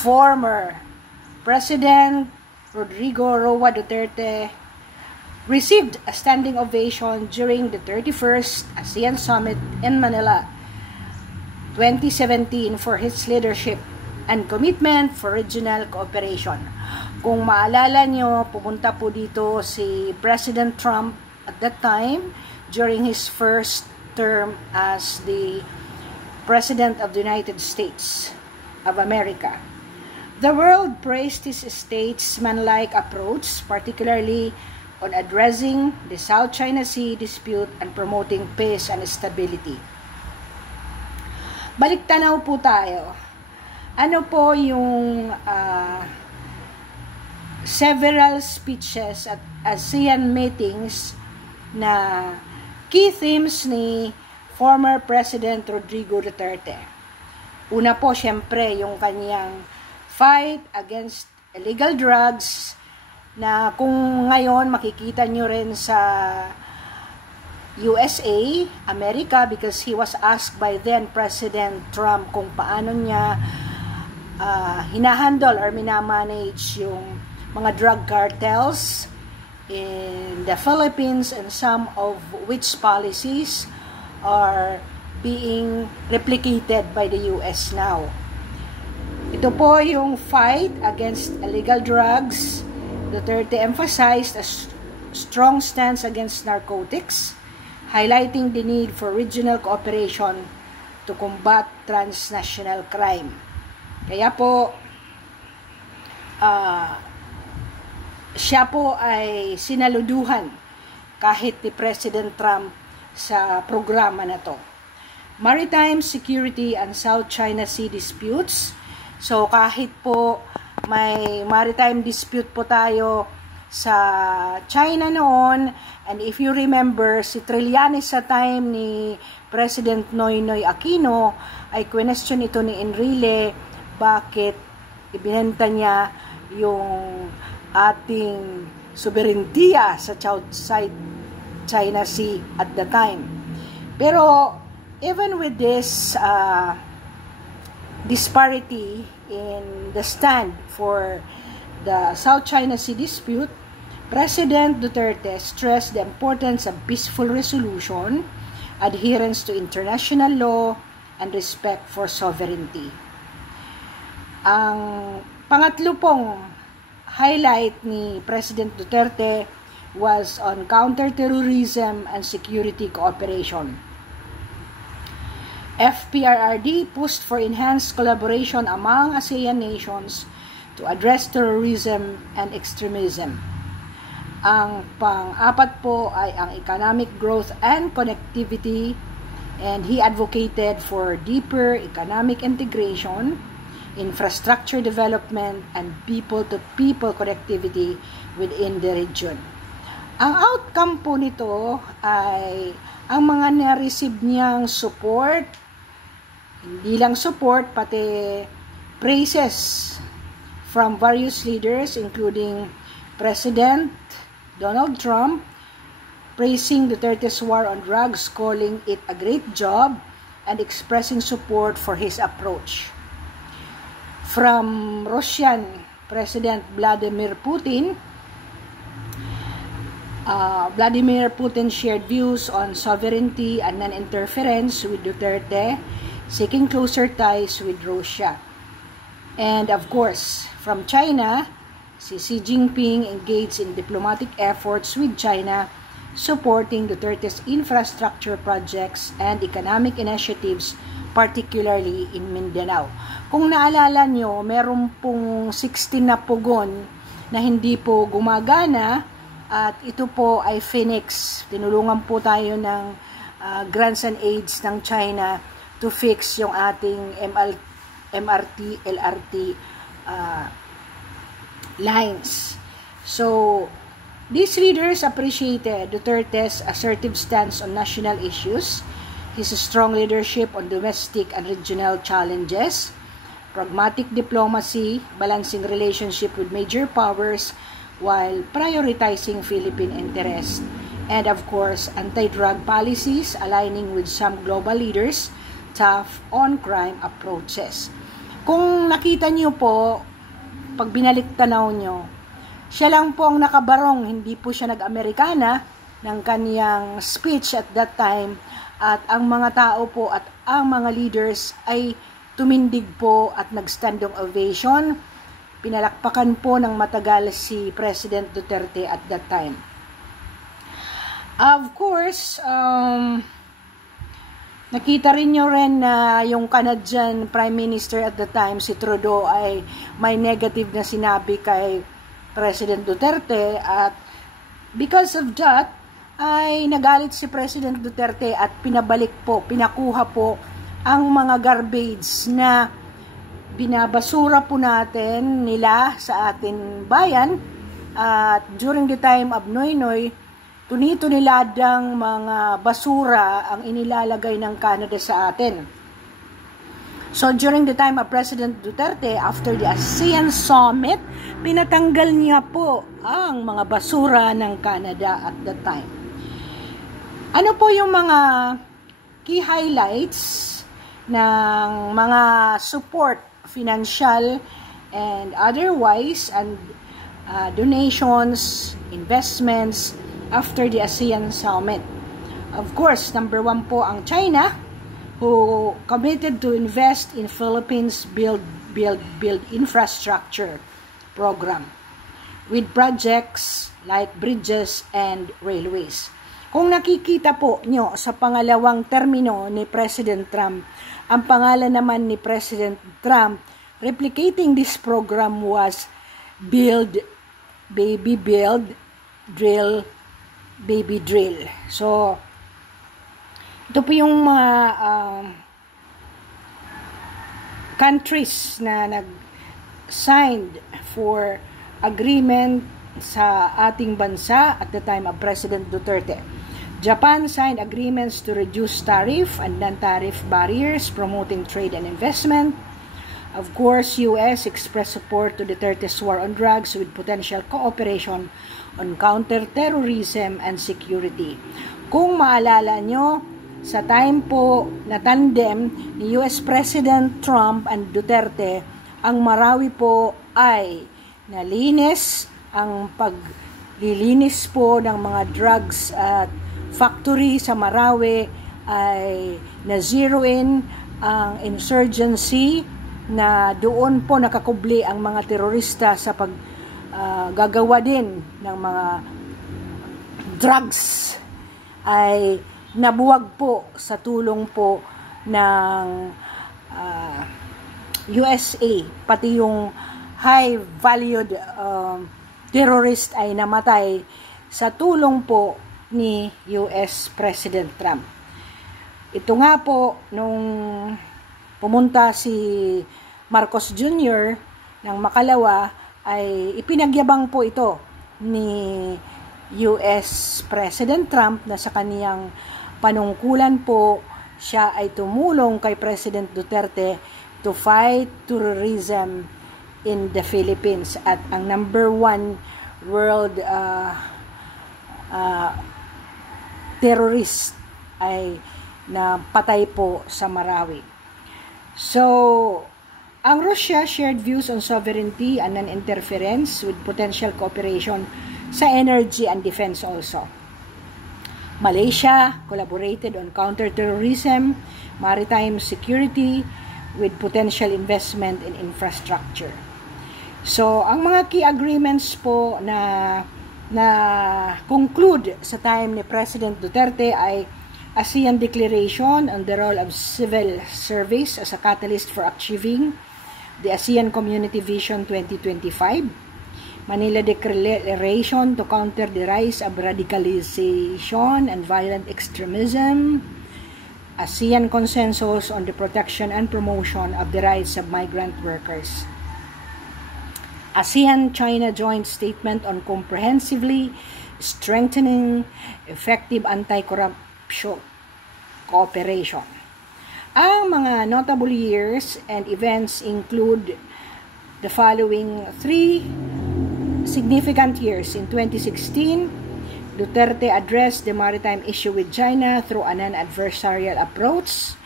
former President Rodrigo Roa Duterte received a standing ovation during the 31st ASEAN Summit in Manila 2017 for his leadership and commitment for regional cooperation. Kung maalala nyo, pumunta po dito si President Trump at that time during his first term as the President of the United States of America. The world praised his statesmanlike approach, particularly on addressing the South China Sea dispute and promoting peace and stability. Baliktanaw po tayo. Ano po yung several speeches at ASEAN meetings na key themes ni former President Rodrigo Duterte? Una po, syempre, yung kanyang fight against illegal drugs na kung ngayon makikita nyo rin sa USA, America, because he was asked by then President Trump kung paano niya hinahandle or minamanage yung mga drug cartels in the Philippines, and some of which policies are being replicated by the US now. Ito po yung fight against illegal drugs. Duterte emphasized a strong stance against narcotics, highlighting the need for regional cooperation to combat transnational crime. Kaya po, siya po ay sinaluduhan kahit ni President Trump sa programa na to. Maritime security and South China Sea disputes. So kahit po may maritime dispute po tayo sa China noon, and if you remember, si Trillanes sa time ni President Noynoy Aquino ay question ito ni Enrile bakit ibinenta niya yung ating sobereintiya sa South China Sea at the time. Pero even with this disparity in the stand for the South China Sea dispute, President Duterte stressed the importance of peaceful resolution, adherence to international law, and respect for sovereignty. Ang pangatlo pong highlight ni President Duterte was on counterterrorism and security cooperation. FPRRD pushed for enhanced collaboration among ASEAN nations to address terrorism and extremism. Ang pang-apat po ay ang economic growth and connectivity, and he advocated for deeper economic integration, infrastructure development, and people-to-people connectivity within the region. Ang outcome po nito ay ang mga na-receive niyang support, hindi lang support, pati praises from various leaders including President Donald Trump, praising Duterte's war on drugs, calling it a great job, and expressing support for his approach. From Russian President Vladimir Putin shared views on sovereignty and non-interference with Duterte, seeking closer ties with Russia. And of course, from China, si Xi Jinping engaged in diplomatic efforts with China, supporting Duterte's infrastructure projects and economic initiatives, particularly in Mindanao. Kung naalala nyo, meron pong 16 na pugon na hindi po gumagana, at ito po ay Phoenix. Tinulungan po tayo ng grants and aids ng China to fix yung ating MRT, LRT lines. So, these leaders appreciated Duterte's assertive stance on national issues, his strong leadership on domestic and regional challenges, pragmatic diplomacy, balancing relationship with major powers while prioritizing Philippine interests, and of course, anti-drug policies aligning with some global leaders' tough on-crime approaches. Kung nakita niyo po, pag binalik tanaw nyo, siya lang po ang nakabarong, hindi po siya nag-Amerikana ng kaniyang speech at that time, at ang mga tao po at ang mga leaders ay tumindig po at nag-standing ovation. Pinalakpakan po ng matagal si President Duterte at that time. Of course, nakita rin nyo rin na yung Canadian Prime Minister at the time, si Trudeau, ay may negative na sinabi kay President Duterte, at because of that, ay nagalit si President Duterte at pinakuha po ang mga garbage na binabasura po natin nila sa ating bayan. At during the time of Noynoy, tunito-niladang mga basura ang inilalagay ng Canada sa atin. So during the time of President Duterte, after the ASEAN Summit, pinatanggal niya po ang mga basura ng Canada at that time. Ano po yung mga key highlights ng mga support, financial and otherwise, and donations, investments after the ASEAN Summit? Of course, number 1 po ang China, who committed to invest in Philippines build infrastructure program with projects like bridges and railways. Kung nakikita po nyo sa pangalawang termino ni President Trump, ang pangalan naman ni President Trump replicating this program was Build, Baby Build, Drill, Baby Drill. So, ito po yung mga countries na nag-signed for agreement sa ating bansa at the time of President Duterte. Japan signed agreements to reduce tariff and non-tariff barriers, promoting trade and investment. Of course, US expressed support to Duterte's war on drugs with potential cooperation on counter-terrorism and security. Kung maalala nyo, sa time po na tandem ni US President Trump and Duterte, ang Marawi po ay nalinis. Ang paglilinis po ng mga drugs at factory sa Marawi ay na-zero in ang insurgency, na doon po nakakubli ang mga terorista sa paggagawa din ng mga drugs, ay nabuwag po sa tulong po ng USA. Pati yung high-valued terrorist ay namatay sa tulong po ni US President Trump. Ito nga po, nung pumunta si Marcos Jr. ng Makalawa, ay ipinagyabang po ito ni US President Trump na sa kaniyang panungkulan po, siya ay tumulong kay President Duterte to fight terrorism in the Philippines. At ang number 1 world terrorist ay napatay po sa Marawi. So, ang Russia shared views on sovereignty and non-interference with potential cooperation sa energy and defense also. Malaysia collaborated on counter-terrorism, maritime security, with potential investment in infrastructure. So, ang mga key agreements po na conclude sa time ni President Duterte ay ASEAN Declaration on the role of civil service as a catalyst for achieving the ASEAN Community Vision 2025, Manila Declaration to counter the rise of radicalization and violent extremism, ASEAN Consensus on the protection and promotion of the rights of migrant workers, ASEAN-China Joint Statement on comprehensively strengthening effective anti-corruption cooperation. Ang mga notable years and events include the following 3 significant years. In 2016, Duterte addressed the maritime issue with China through a non-adversarial approach.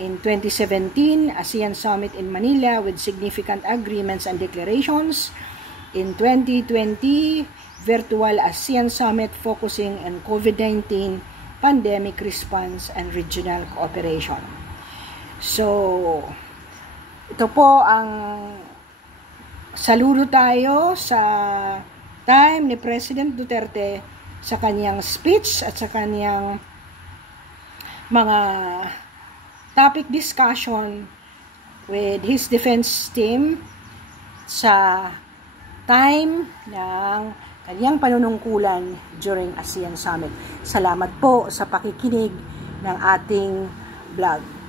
In 2017, ASEAN Summit in Manila with significant agreements and declarations. In 2020, virtual ASEAN Summit focusing on COVID-19 pandemic response and regional cooperation. So, ito po ang saludo tayo sa time ni President Duterte sa kanyang speech at sa kanyang mga topic discussion with his defense team sa time ng kanyang panunungkulan during ASEAN Summit. Salamat po sa pakikinig ng ating vlog.